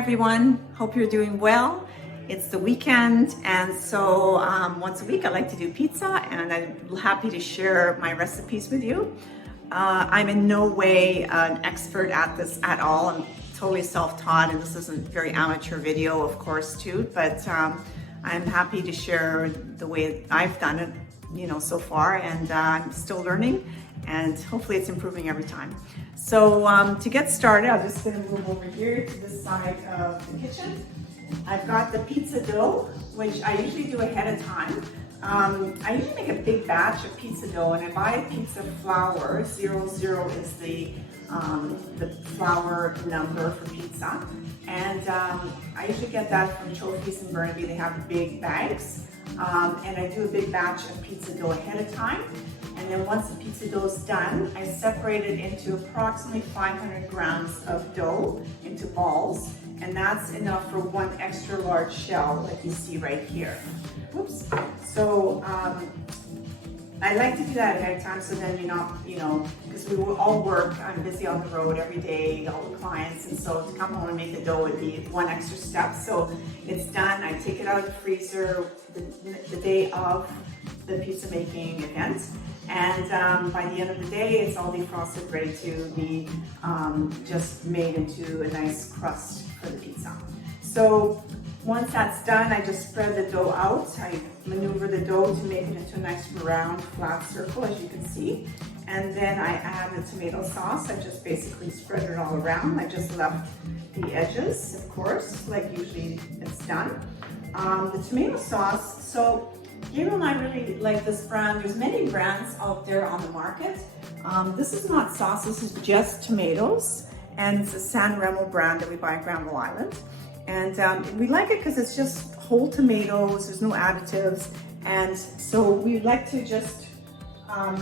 everyone, hope you're doing well. It's the weekend, and so once a week I like to do pizza, and I'm happy to share my recipes with you. I'm in no way an expert at this at all. I'm totally self-taught, and this is a very amateur video, of course, too, but I'm happy to share the way I've done it, so far, and I'm still learning, and hopefully it's improving every time. So to get started, I'm just going to move over here to this side of the kitchen. I've got the pizza dough, which I usually do ahead of time. I usually make a big batch of pizza dough, and I buy pizza flour. 00 is the flour number for pizza. And I usually get that from Trophies in Burnaby. They have big bags. And I do a big batch of pizza dough ahead of time. And then once the pizza dough is done, I separate it into approximately 500 grams of dough into balls. And that's enough for one extra large shell, like you see right here. Whoops. So I like to do that ahead of time, so then you're not, because we will all work. I'm busy on the road every day, all the clients, and so to come home and make the dough would be one extra step. So it's done. I take it out of the freezer the day of the pizza making event. And by the end of the day, it's all defrosted, ready to be just made into a nice crust for the pizza. So once that's done, I just spread the dough out. I maneuver the dough to make it into a nice round, flat circle, as you can see. And then I add the tomato sauce. I just basically spread it all around. I just left the edges, of course, like usually it's done. The tomato sauce, so Gabriel and I really like this brand. There's many brands out there on the market. This is not sauce, this is just tomatoes. And it's a San Remo brand that we buy in Granville Island. And we like it because it's just whole tomatoes, there's no additives. And so we like to just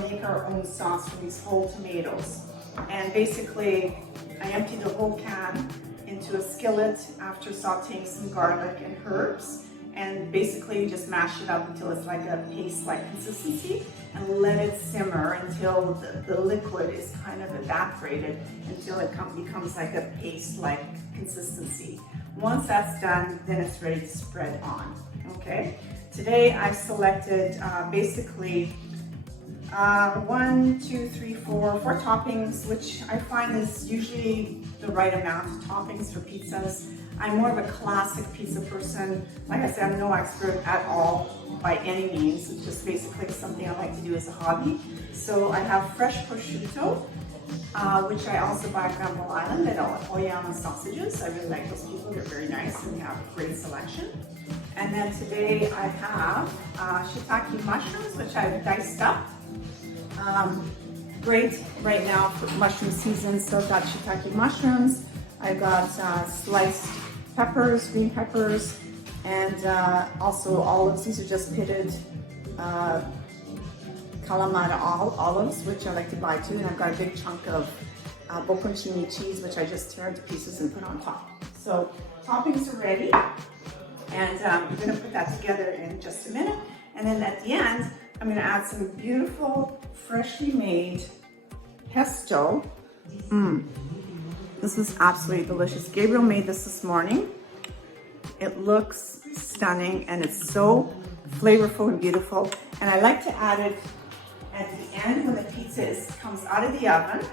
make our own sauce from these whole tomatoes. And basically, I empty the whole can into a skillet after sauteing some garlic and herbs. And basically you just mash it up until it's like a paste-like consistency, and let it simmer until the liquid is kind of evaporated until it becomes like a paste-like consistency. Once that's done, then it's ready to spread on, okay? Today I've selected basically 4 toppings, which I find is usually the right amount of toppings for pizzas. I'm more of a classic pizza person. Like I said, I'm no expert at all by any means. It's just basically something I like to do as a hobby. So I have fresh prosciutto, which I also buy at Granville Island at Oyama Sausages. I really like those people. They're very nice and they have a great selection. And then today I have shiitake mushrooms, which I've diced up. Great right now for mushroom season. So I've got shiitake mushrooms. I've got sliced peppers, green peppers, and also olives. These are just pitted Kalamata olives, which I like to buy too. And I've got a big chunk of bocconcini cheese, which I just tear into pieces and put on top. So toppings are ready, and I'm going to put that together in just a minute. And then at the end, I'm going to add some beautiful, freshly made pesto. This is absolutely delicious. Gabriel made this morning. It looks stunning, and it's so flavorful and beautiful. And I like to add it at the end when the pizza comes out of the oven.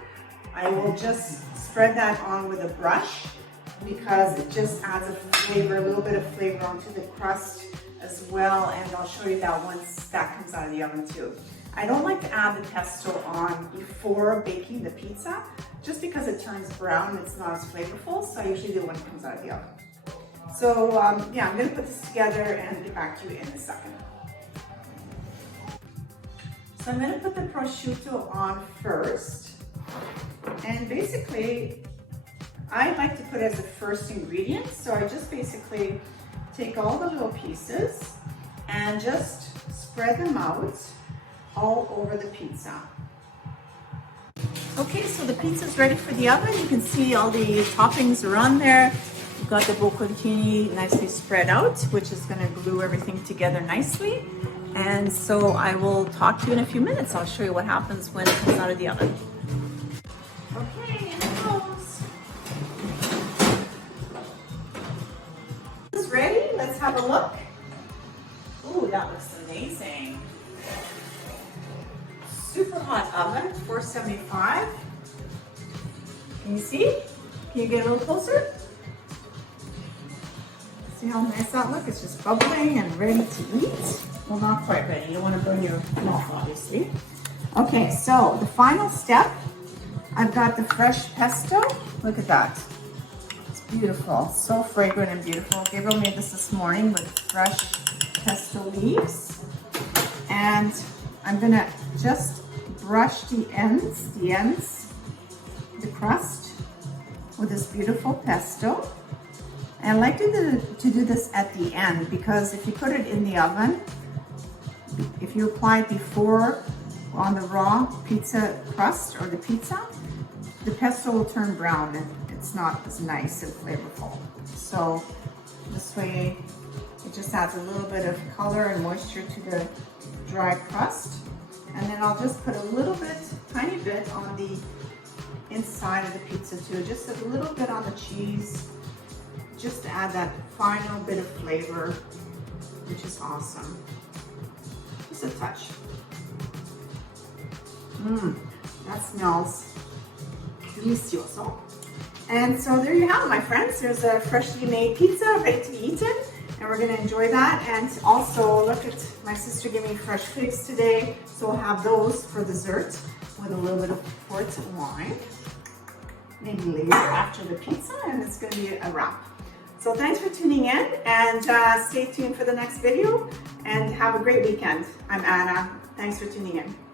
I will just spread that on with a brush because it just adds a flavor, a little bit of flavor onto the crust as well. And I'll show you that once that comes out of the oven too. I don't like to add the pesto on before baking the pizza, just because it turns brown and it's not as flavorful. So I usually do it when it comes out of the oven. So yeah, I'm gonna put this together and get back to you in a second. So I'm gonna put the prosciutto on first. And basically, I like to put it as a first ingredient. So I just basically take all the little pieces and just spread them out all over the pizza. Okay, so the pizza's ready for the oven. You can see all the toppings are on there. You've got the bocconcini nicely spread out, which is going to glue everything together nicely. And so I will talk to you in a few minutes. I'll show you what happens when it comes out of the oven. Okay, in it goes. let's have a look. Ooh, that looks amazing. Super hot oven, 475. Can you see? Can you get a little closer? See how nice that looks? It's just bubbling and ready to eat. Well, not quite ready. You don't want to burn your mouth, obviously. Okay, so the final step, I've got the fresh pesto. Look at that. It's beautiful. So fragrant and beautiful. Gabriel made this morning with fresh pesto leaves. And I'm going to just brush the ends, the crust with this beautiful pesto. And I like to do this at the end because if you put it in the oven, if you apply it before on the raw pizza crust or the pizza, the pesto will turn brown and it's not as nice and flavorful. So this way it just adds a little bit of color and moisture to the dry crust. And then I'll just put a little bit, tiny bit on the inside of the pizza too, just a little bit on the cheese, just to add that final bit of flavor, which is awesome. Just a touch. That smells delicioso. And so there you have it, my friends. There's a freshly made pizza ready to be eaten, and we're gonna enjoy that. And also, look at my sister gave me fresh figs today, so we'll have those for dessert with a little bit of port wine. Maybe later after the pizza, and it's gonna be a wrap. So thanks for tuning in, and stay tuned for the next video, and have a great weekend. I'm Anna. Thanks for tuning in.